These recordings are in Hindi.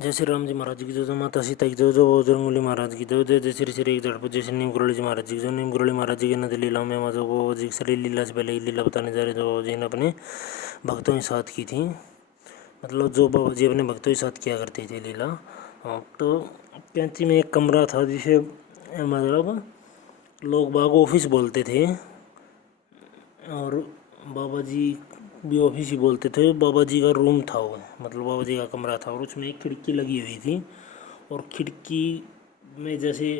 जय श्री राम जी महाराज की जय माता सीता की जय बजरंगबली महाराज की जय जय जय श्री श्री एक जड़प जय श्री नीम मुरली जी महाराज जी की जय नीम मुरली महाराज जी के नदी लीला में माधव बाबा जी श्री लीला से पहले लीला बताने जा रहे जो बाबा जी ने अपने भक्तों के साथ की थी। मतलब जो बाबा जी अपने भक्तों के साथ किया करते थे लीला। हाँ, तो कैंची में एक कमरा था जिसे मतलब लोग बाग ऑफिस बोलते थे और बाबा जी भी ऑफिस ही बोलते थे। बाबा जी का रूम था वो, मतलब बाबा जी का कमरा था और उसमें एक खिड़की लगी हुई थी। और खिड़की में जैसे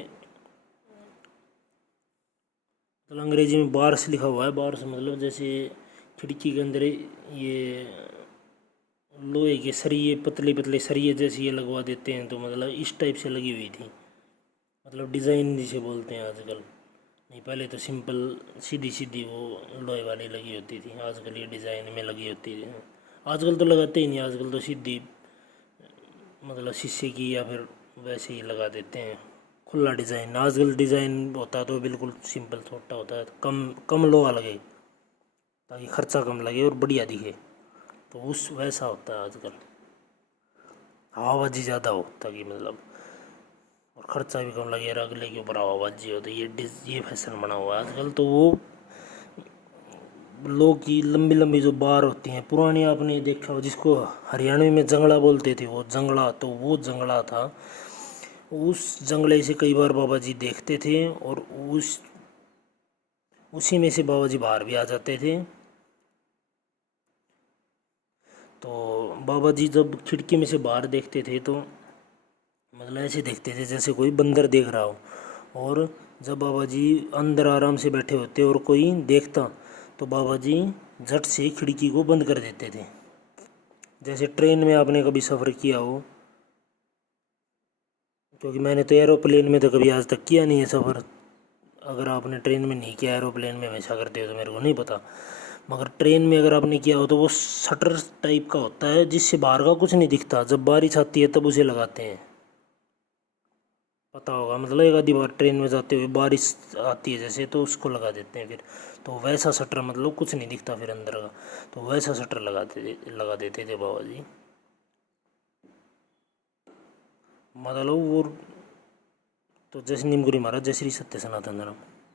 मतलब अंग्रेजी में बार्स लिखा हुआ है। बार्स मतलब जैसे खिड़की के अंदर ये लोहे के सरिये पतले पतले सरिये जैसे ये लगवा देते हैं, तो मतलब इस टाइप से लगी हुई थी। मतलब डिज़ाइन जिसे बोलते हैं आजकल। नहीं, पहले तो सिंपल सीधी सीधी वो लोहे वाली लगी होती थी, आजकल ये डिज़ाइन में लगी होती है। आजकल तो लगाते ही नहीं, आजकल तो सीधी मतलब शीशे की या फिर वैसे ही लगा देते हैं खुला डिज़ाइन। आजकल डिज़ाइन होता है तो बिल्कुल सिंपल छोटा होता है, कम कम लोहा लगे ताकि खर्चा कम लगे और बढ़िया दिखे, तो उस वैसा होता है आजकल। हवाबाजी ज़्यादा हो ताकि मतलब और ख़र्चा भी कम लगे और अगले के ऊपर हवाबाजी हो, तो ये फैशन बना हुआ है आजकल। तो वो लोग की लंबी लंबी जो बार होती हैं पुरानी, आपने देखा हो जिसको हरियाणवी में जंगड़ा बोलते थे, वो जंगड़ा, तो वो जंगड़ा था। उस जंगले से कई बार बाबा जी देखते थे और उसी में से बाबा जी बाहर भी आ जाते थे। तो बाबा जी जब खिड़की में से बाहर देखते थे तो मतलब ऐसे देखते थे जैसे कोई बंदर देख रहा हो। और जब बाबा जी अंदर आराम से बैठे होते और कोई देखता तो बाबा जी झट से खिड़की को बंद कर देते थे। जैसे ट्रेन में आपने कभी सफ़र किया हो, क्योंकि मैंने तो एरोप्लेन में तो कभी आज तक किया नहीं है सफ़र। अगर आपने ट्रेन में नहीं किया, एरोप्लेन में हमेशा करते हो तो मेरे को नहीं पता, मगर ट्रेन में अगर आपने किया हो तो वो शटर टाइप का होता है जिससे बाहर का कुछ नहीं दिखता। जब बारिश आती है तब उसे लगाते हैं, पता होगा। मतलब एक आधी बार ट्रेन में जाते हुए बारिश आती है जैसे, तो उसको लगा देते हैं फिर। तो वैसा शटर मतलब कुछ नहीं दिखता फिर अंदर का, तो वैसा शटर लगा देते थे बाबा जी। मतलब वो तो जय श्री नीमगिरी महाराज, जय श्री सत्य सनातन धर्म।